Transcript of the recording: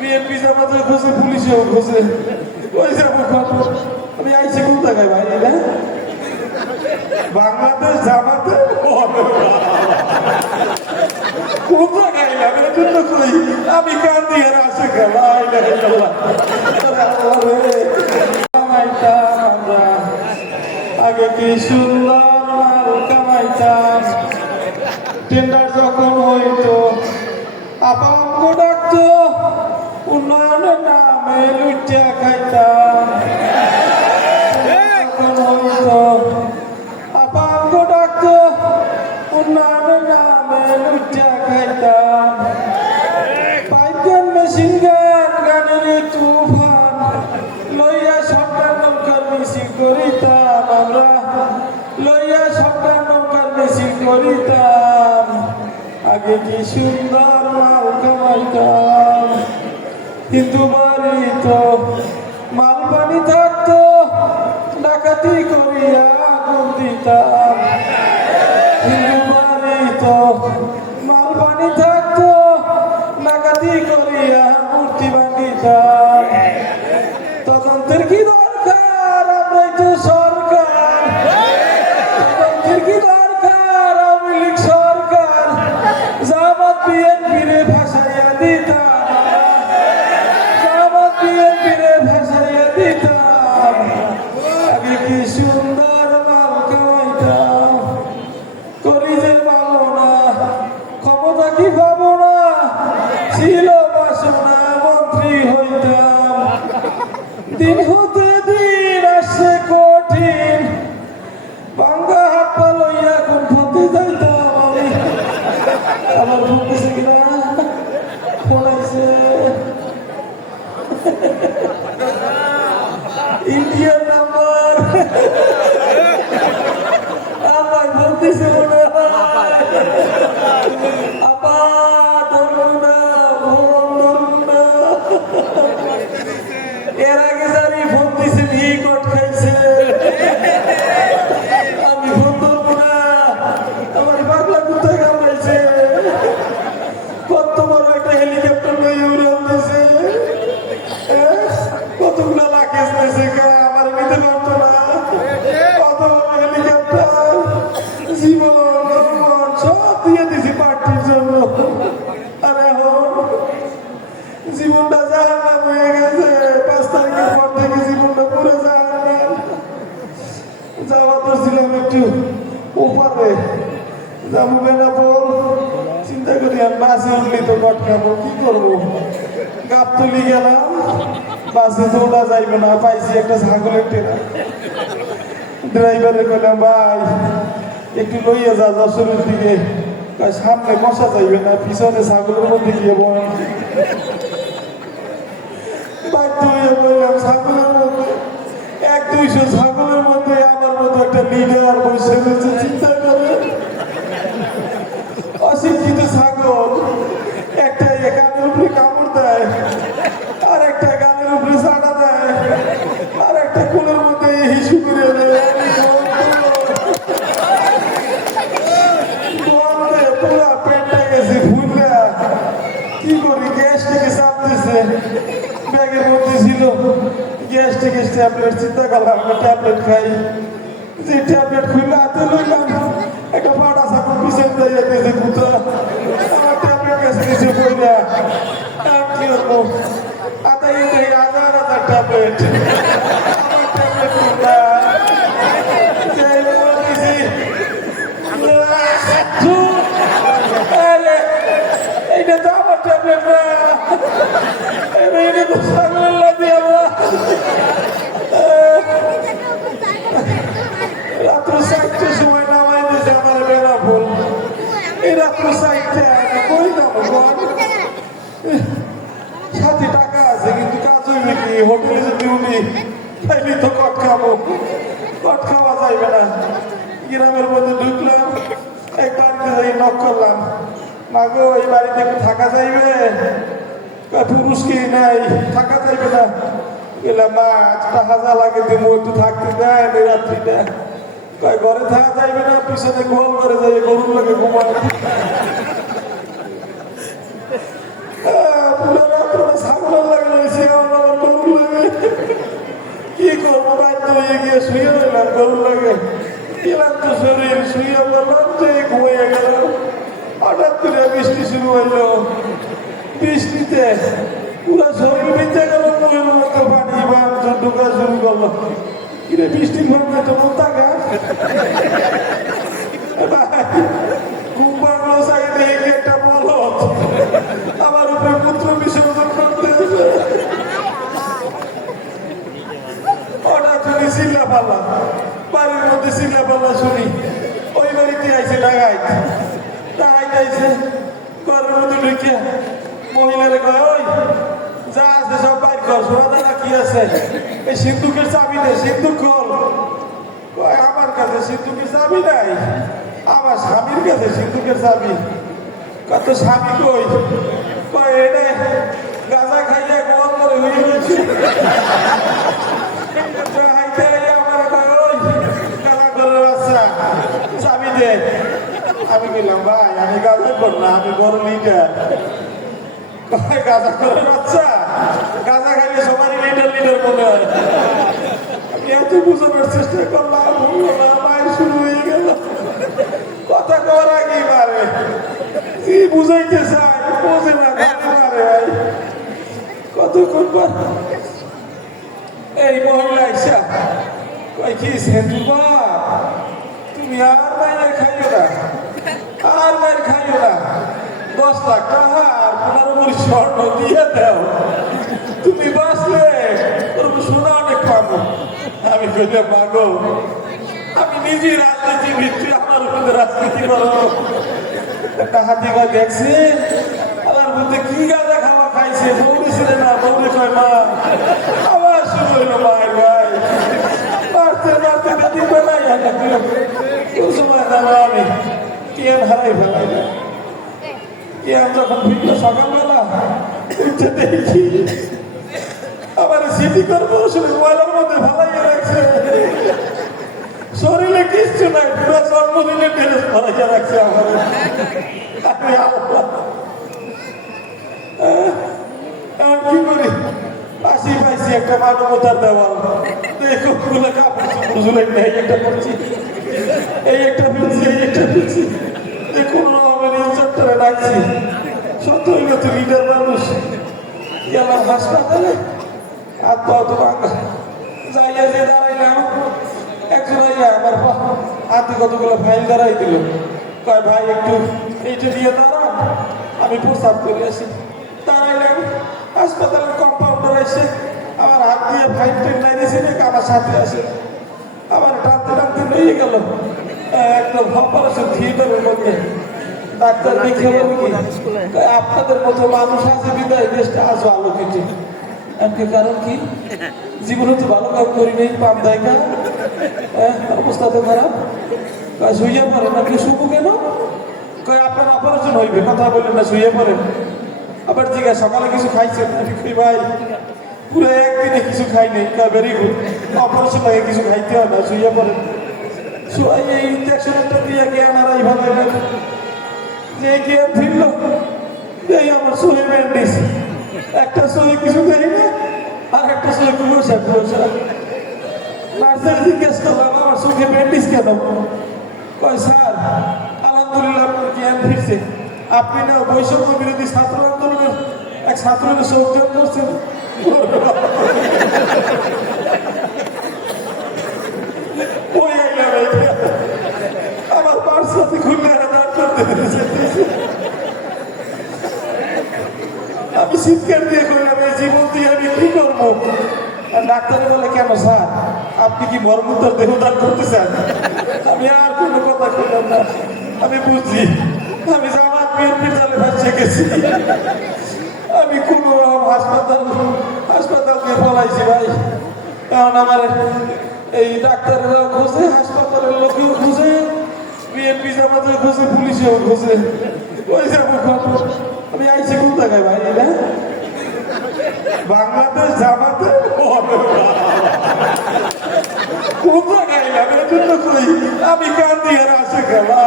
BNP জামাতে খোঁজে, পুলিশেও খোঁজে, ওই যাবো খবর। আমি আইছি কোন জায়গায় ভাই? এটা বাংলাদেশ জামাতে কোন জায়গায় এলাম? এজন্য কই আমি কান্দি আর আসে খেলাই আমরা আগে কি সুন্দর মাল কামাইতাম। টেন্ডার যখন হইতো আপাঙ্গ ডাকতো, উন্নয়নের নামে লুটিয়া খাইতাম। যখন হইতো আপাঙ্গ ডাকতো, উন্নয়নের নামে লুটিয়া খাইতাম। পাইকান মেশিন গান, গানের তুফান লইয়া সরকার নৌকার মিছিল করিতাম। আমরা লইয়া সরকার নৌকার মিছিল করিতাম। আগে কি সুন্দর মাল কামাইতাম। কিন্তু বাড়ি তো মাল পানি থাকতো, ডাকাতি করিয়া আগুন দিতাম। কিন্তু বাড়ি তো মাল পানি থাকতো, ডাকাতি করিয়া মূর্তি ভাঙিতাম। তদন্তের কি দরকার, আমরাই তো সরকার। তদন্তের কি দরকার, আওয়ামী লীগ সরকার। জামাত বিএনপিরে ভাসাইয়া দিতাম। জামাত বিএনপিরে ভাসাইয়া দিতাম। আগে কি সুন্দর মাল কামাইতাম। করি যে পাবো না, ক্ষমতা কি পাবো না, ছিল বাসনা মন্ত্রী হইতাম। দিন হতে দিন আসছে কঠিন, ভাঙ্গা হাত পা লইয়া কোন পথে যাইতাম আমি। আমার ফোন দিছে কিনা? ফোন আইছে। Indian number. আমার ফোন দিছে মনে হয়। আপা ধরুন না, ফোন ধরুন না। এর আগে জানি ফোন দিছে, ভিকট খাইছে। আমি ফোন ধরবো না, আমার পাগলা কোথায় কামড়াইছে। কত বড় একটা হেলিকপ্টার লইয়া উড়াল দিছে। কতগুলা লাকেজ দিয়েছে, আমার নিতে পারতো না। কত বড় হেলিকপ্টার, জীবন যৌবন সব দিয়ে দিছি পার্টির জন্য। আর এখন জীবনটা জাহান্নাম হয়ে গেছে। 5 তারিখের পর থেকে জীবনটা পুরো জাহান্নাম। যাওয়া তো ছিলাম একটু ওপারে, যাবো কেনা বল। চিন্তা করি আমি বাসে উঠলি তো কট খাবো, কি করবো? গাবতলি গেলাম, বাসে তো ওরা যাইবে না। পাইছি একটা ছাগলের টেরা। ড্রাইভারে কইলাম ভাই একটু লইয়া যা যশোরের দিকে। সামনে বসা যাইবে না, পিছনে ছাগলের মধ্যে গিয়ে বল। বাধ্য হয়ে বললাম ছাগলের মধ্যে। 100-200 ছাগলের মধ্যে আমার মতো একটা লিডার বসে রয়েছে। চিন্তা করে, অশিক্ষিত ছাগল একটা গানের উপরে কামড় দেয়, আর একটা গানের উপরে চাটা দেয়, আর একটা কোলের মধ্যে হিসু করে দেয়। পুরা পেটটা গেছে ফুললা। কি করি, গ্যাস থেকে চাপ দিছে। ব্যাগের মধ্যে ছিল গ্যাস থেকে ট্যাবলেট। চিন্তা করলাম একটা ট্যাবলেট খাই। যে ট্যাবলেট খুললে হাতে লইলাম, একটা পাটা ছাগল পিছন যাইয়া দিয়েছে কুত্রা। আমার ট্যাবলেট গেছে নিচে পড়লা। কি হতো, আদায় হাজার হাজার ট্যাবলেট। আমার ট্যাবলেট খুললা এইটা তো আমার ট্যাবলেট না, এটা তো ছাগলের লাগে। আমরা রাত্র 4টার সময় নামাই দিয়েছে আমার বেড়া ফুল। এই রাত্র 4টা কই যাবো? সাথে টাকা আছে কিন্তু কাজ হইবে কি? হোটেলে যদি উনি তাইলে তো কট খাবো, কট খাওয়া যাইবে না। গ্রামের মধ্যে ঢুকলাম, এক বাড়িতে যাই নক করলাম, মাগো এই বাড়িতে থাকা যাইবে? পুরুষ কি নাই, থাকা যাইবে না। গেলাম মা, আজটা হাজার লাগে দিব, একটু থাকতে দেয় এই রাত্রিটা। ঘরে থাকা যাইবে না, পিছনে গোয়াল করে যাই, গরুর লাগে ঘুমায়। পুরো রাত্রটা ছাগল হয়ে গিয়ে শুয়ে রইলাম গরুর লাগে ক্লান্ত শরীর শুয়ে বললাম যে ঘুমিয়ে গেল হঠাৎ করে বৃষ্টি শুরু হইলো বৃষ্টিতে পুরো শরীর ভিজে গেল মুখের মতো পানি বাংশ ঢোকা শুরু করলো কিরে বৃষ্টি ঘটনা তো মোতাকা ঘুম ভাঙলো সাইডে একটা বলত আমার উপরে পুত্র বিসর্জন করতে হঠাৎ শুনি চিল্লা পাল্লা বাড়ির মধ্যে চিল্লা পাল্লা শুনি ওই বাড়িতে আইছে ডাকাইত ডাকাইত আইছে ঘরের মধ্যে ঢুকে মহিলারে কয় ওই যা আছে সব বাইর কর সোনা কি আছে এই সিন্ধুকের চাবি দে সিন্ধুক খোল কয় আমার কাছে সিন্ধুকের চাবি নাই আমার স্বামীর কাছে সিন্ধুকের চাবি কত স্বামী কই কয় এটা গাঁজা খাইয়া গোল করে হয়ে গেছে চাবি দে আমি বললাম ভাই আমি গাঁজা কর না আমি বড় লিডার গাঁজা করে বাচ্চা গাঁজা খাইলে সবারই লিডার লিডার মনে হয় আমি এত বুঝানোর চেষ্টা করলাম মায়ের শুরু হয়ে গেল কথা কর আগে পারে কি বুঝাইতে চাই বোঝে না পারে ভাই কতক্ষণ পর এই মহিলা আইসা কই কি সেন্দু তুমি আর মায়ের খাইও না আর মায়ের খাইও না 10 লাখ টাকা আর 15 স্বর্ণ দিয়ে দাও তুমি বাঁচলে তোর সোনা অনেক পাবো আমি কইলে মাগো আমি নিজে রাজনীতি ভিত্তি আমার উপরে রাজনীতি করো একটা হাতি বা দেখছে আমার মধ্যে কি গাঁজা খাওয়া খাইছে বৌদি ছিল না বৌদি কয় মা আবার শুরু হইলো ভাই ভাই মারতে মারতে যদি বেলাই ওই সময় যাবো আমি কেন হারাই ফেলাই না কেন যখন ফিরলো সকালবেলা উঠতে দেখি আবার সিটি কর্পোরেশনের ময়লার মধ্যে ফালাইয়া রাখছে শরীরে কিচ্ছু নাই পুরো জন্মদিনে টেরেস ফালাইয়া রাখছে আমার আমি আল্লাহ কি করি পাশি পাইছি একটা মানবতার দেওয়াল দেখো গুলো কাপড় বুঝলেন না এই একটা করছি এই একটা ফিরছি এই একটা ফিরছি দেখুন আমার ইনস্ট্রাক্টরে ডাকছি সত্যই না তুই লিডার মানুষ গেলাম হাসপাতালে হাত পা তো ভাঙা যাইয়া যে দাঁড়াইলাম একজন আইয়া আমার হাতে কতগুলো ফাইল দাঁড়াই দিল কয় ভাই একটু এইটা দিয়ে দাঁড়ান আমি প্রস্তাব করে আসি দাঁড়াইলাম হাসপাতালের কম্পাউন্ডার এসে আমার হাত দিয়ে ফাইল টেন নাই দিয়েছে নাকি আমার সাথে আসে আমার টানতে টানতে নিয়ে গেল একদম অপারেশন থিয়েটারের মধ্যে ডাক্তার দেখে আপনাদের মতো মানুষ আছে বিদায় দেশটা আজও আলোকিত এমনি কারণ কি জীবনে তো ভালো কাজ করি নেই পাম দেয় না অবস্থা তো খারাপ শুয়ে পড়েন আপনি শুভ কেন কয় আপনার অপারেশন হইবে কথা বললেন না শুয়ে পড়েন আবার জিজ্ঞাসা সকালে কিছু খাইছেন ভাই পুরো একদিনে কিছু খাই নেই ভেরি গুড অপারেশন লাগে কিছু খাইতে হয় না শুয়ে পড়েন এই ইঞ্জেকশনটা দিয়ে জ্ঞান হারাই ভালো যে জ্ঞান ফিরল এই আমার শরীর ব্যান্ডেজ একটা শরীর কিছু দেয় না আর একটা শরীর কুমোসা নার্সারি জিজ্ঞেস করলাম আমার চোখে ব্যান্ডেজ কেন কয় স্যার আলহামদুলিল্লাহ আপনার জ্ঞান ফিরছে আপনি না বৈষম্য বিরোধী ছাত্র আন্দোলনের এক ছাত্রকে যোগদান করছেন ওই আমার পার্স সাথে খুললে দাঁড় করতে আমি চিৎকার দিয়ে করলাম এই জীবন দিয়ে আমি কি করবো ডাক্তার বলে কেন স্যার আপনি কি মর্মুদ্ধার দেহদান করতে চান আমি আর কোনো কথা বললাম না আমি বুঝছি আমি জামাত বিএনপির দলে ভাসে গেছি আমি কোনো হাসপাতালকে বলাইছি ভাই কারণ আমার এই ডাক্তাররাও খোঁজে হাসপাতালের লোকেও খুঁজে বিএনপি জামাতেও খুঁজে পুলিশেও খুঁজে ওই যাবো আমি আইসি কোন জায়গায় ভাই এটা বাংলাদেশ জামাতে কোন জায়গায় আমি কান দিয়ে আসে খেলা